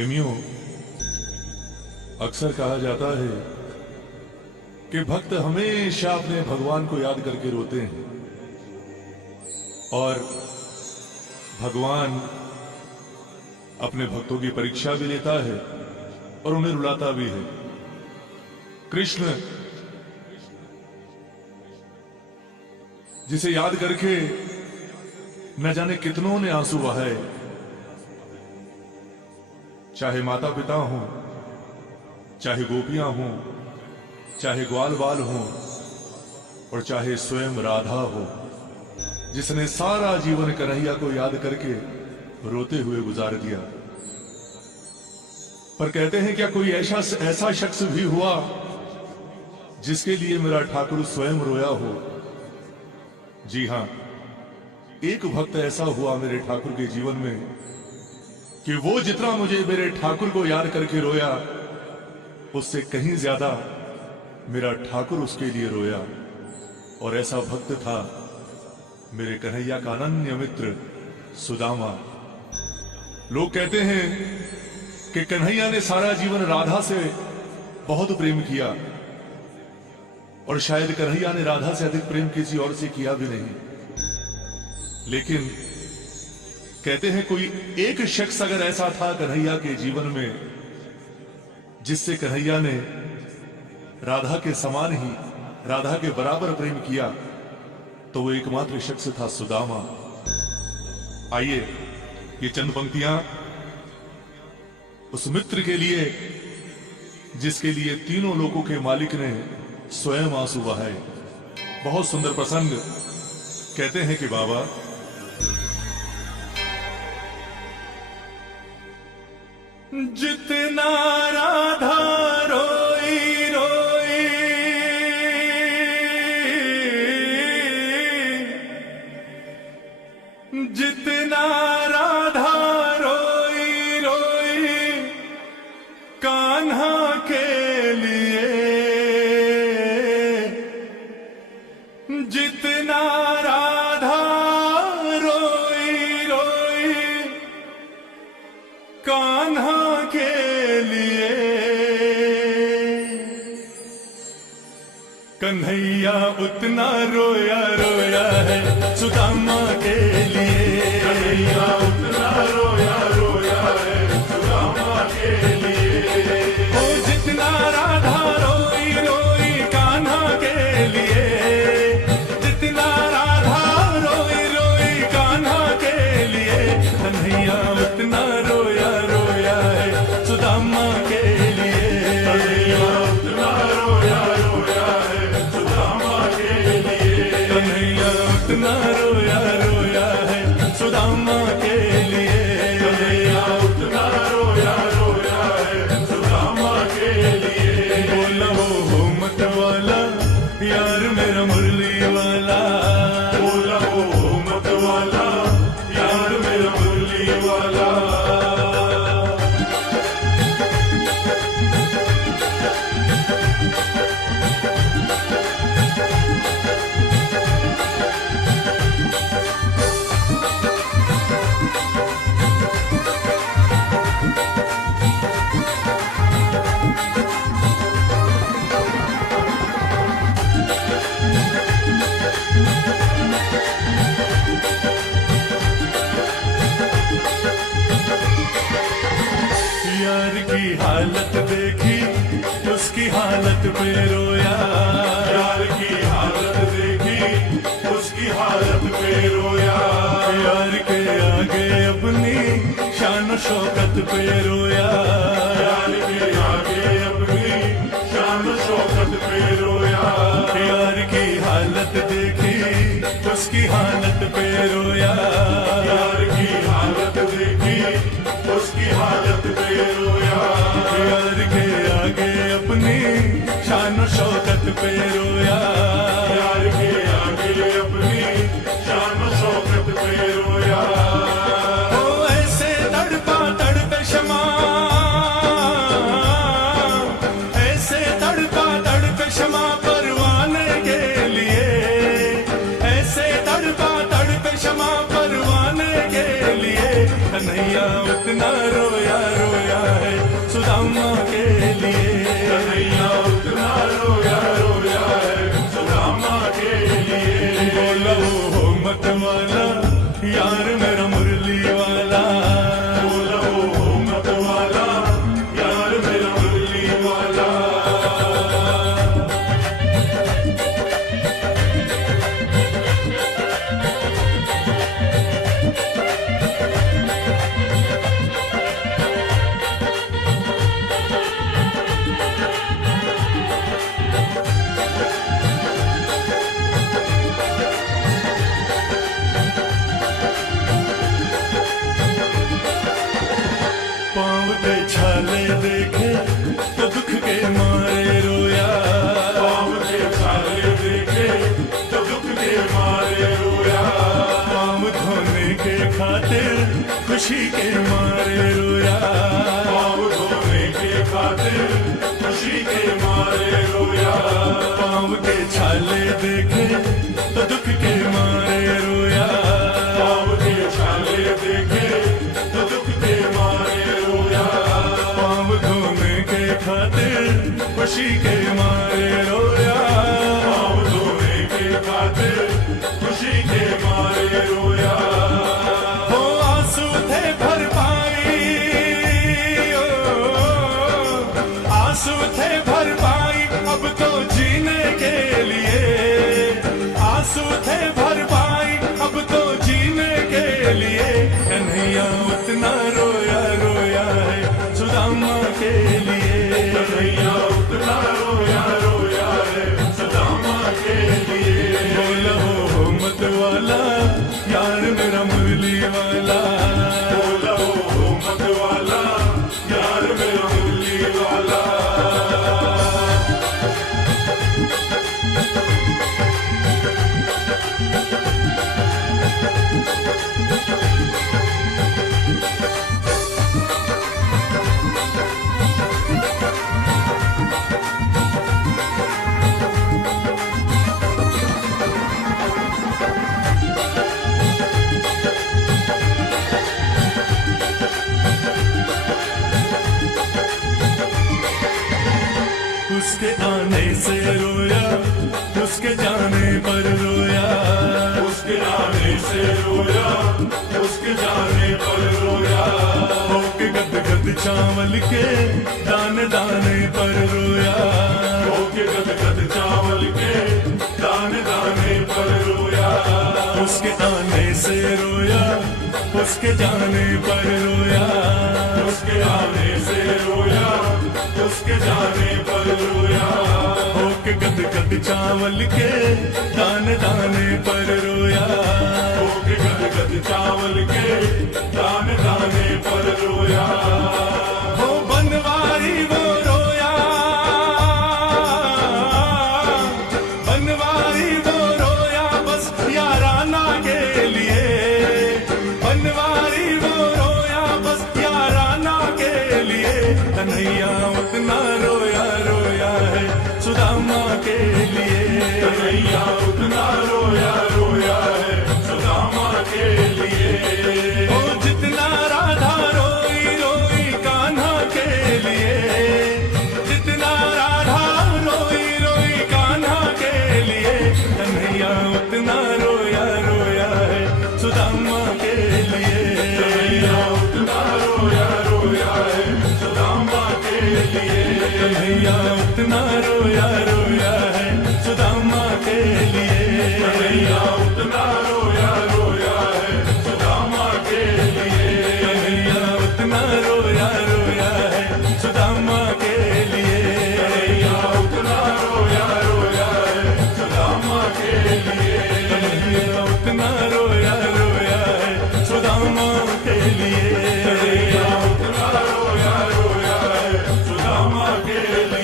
प्रेमियों, अक्सर कहा जाता है कि भक्त हमेशा अपने भगवान को याद करके रोते हैं और भगवान अपने भक्तों की परीक्षा भी लेता है और उन्हें रुलाता भी है। कृष्ण जिसे याद करके न जाने कितनों ने आंसू बहाए, चाहे माता पिता हों, चाहे गोपियां हों, चाहे ग्वाल बाल हों और चाहे स्वयं राधा हो, जिसने सारा जीवन कन्हैया को याद करके रोते हुए गुजार दिया। पर कहते हैं क्या कोई ऐसा शख्स भी हुआ जिसके लिए मेरा ठाकुर स्वयं रोया हो? जी हां, एक भक्त ऐसा हुआ मेरे ठाकुर के जीवन में कि वो जितना मुझे मेरे ठाकुर को याद करके रोया, उससे कहीं ज्यादा मेरा ठाकुर उसके लिए रोया। और ऐसा भक्त था मेरे कन्हैया का अनन्य मित्र सुदामा। लोग कहते हैं कि कन्हैया ने सारा जीवन राधा से बहुत प्रेम किया और शायद कन्हैया ने राधा से अधिक प्रेम किसी और से किया भी नहीं। लेकिन कहते हैं कोई एक शख्स अगर ऐसा था कन्हैया के जीवन में जिससे कन्हैया ने राधा के समान ही, राधा के बराबर प्रेम किया, तो वो एकमात्र शख्स था सुदामा। आइए ये चंद पंक्तियां उस मित्र के लिए जिसके लिए तीनों लोगों के मालिक ने स्वयं आंसू बहाए। बहुत सुंदर प्रसंग। कहते हैं कि बाबा जितना राधा रोई रोई, जितना राधा रोई रोई कान्हा के लिए, जितना राधा रोई रोई कान्हा के लिए, कन्हैया उतना रोया रोया है सुदामा के लिए। कन्हैया उतना रोया रोया है सुदामा के लिए। ओ जितना राधा रोई रोई कान्हा के लिए, जितना राधा रोई रोई कान्हा के लिए, कन्हैया उतना रोया रोया है सुदामा के लिए। कन्हैया उतना रोया रोया है सुदामा के लिए। कन्हैया उतना रोया रोया है सुदामा के लिए। कन्हैया उतना रोया रोया है सुदामा के लिए। बोला वो मत वाला यार मेरा मुरली वाला, बोला वो मत वाला यार मेरा मुरली वाला। यार की हालत देखी उसकी हालत पे रोया। यार की हालत देखी उसकी हालत पे रोया। यार के आगे अपनी शान शौकत पे रोया। यार के आगे अपनी शान शौकत पे रोया। यार की हालत देखी उसकी हालत पे रोया। यार की हालत देखी उसकी हालत पे रोया। यार के आगे अपनी शान शौकत पे रोया। यार के आगे अपनी शान शौकत पे रोया। ओ ऐसे तड़पा तड़पे क्षमा, ऐसे तड़पा तड़पे क्षमा परवाने के लिए। ऐसे तड़पा तड़पे क्षमा परवाने के लिए। कन्हैया उतना रोया रोया है सुदामा के लिए। कन्हैया उतना रोया रोया है सुदामा के लिए। बोला हो मत वाला यार मेरा मुरली वाला, बोला हो मत वाला यार मेरा मुरली वाला। पाँव के छाले देखे तो दुख के मारे रोया, पाँव के छाले देखे तो दुख के मारे रोया। पाँव धोने के खातिर खुशी के मारे रोया, पाँव धोने के खातिर खुशी के मारे रोया। पाँव के छाले देखे तो दुख के मारे रोया, पाँव के छाले देखे तो दुख के मारे रोया। पाँव धोने के खातिर खुशी के मारे रोया, पाँव धोने के खातिर खुशी के मारे रोया। वो आंसू थे भर पाई, आंसू थे भर पाई अब तो जीने के लिए। आंसू थे भर पाई अब तो जीने के लिए। कन्हैया उतना रोया रोया है सुदामा के लिए। कन्हैया उतना रोया रोया है सुदामा के लिए। बोला हो मत वाला यार मेरा मुरली वाला, बोला हो मत वाला यार मेरा मुरली वाला। उसके आने से रोया, उसके जाने पर रोया, उसके आने से रोया, उसके जाने पर रोया। होके गद गद चावल के दाने दाने पर रोया, होके गद गद चावल के दाने दाने पर रोया। उसके आने से रोया, उसके जाने पर रोया, उसके आने से रोया, उसके जाने पर रोया। होके गद गद चावल के दाने दाने पर रोया, होके गद गद चावल के दाने दाने पर रोया। वो बनवारी वो रोया, बनवारी वो रोया बस याराना के लिए। बनवारी वो रोया बस याराना के लिए। कन्हैया उतना रोया रोया है सुदामा के लिए। कन्हैया उतना रोया रोया है सुदामा के लिए। ओ जितना राधा रोई रोई कान्हा के लिए, जितना राधा रोई रोई कान्हा के लिए। कन्हैया उतना रोया रोया है सुदामा के लिए। कन्हैया उतना रोया रोया है सुदामा के लिए। कन्हैया उतना रोया रोया है सुदामा के लिए। कन्हैया उतना रोया रोया है सुदामा के लिए। कन्हैया उतना रोया रोया है सुदामा के लिए। कन्हैया उतना रोया रोया है सुदामा के लिए। कन्हैया उतना रोया रोया है सुदामा के लिए। कन्हैया उतना रोया रोया है सुदामा के लिए।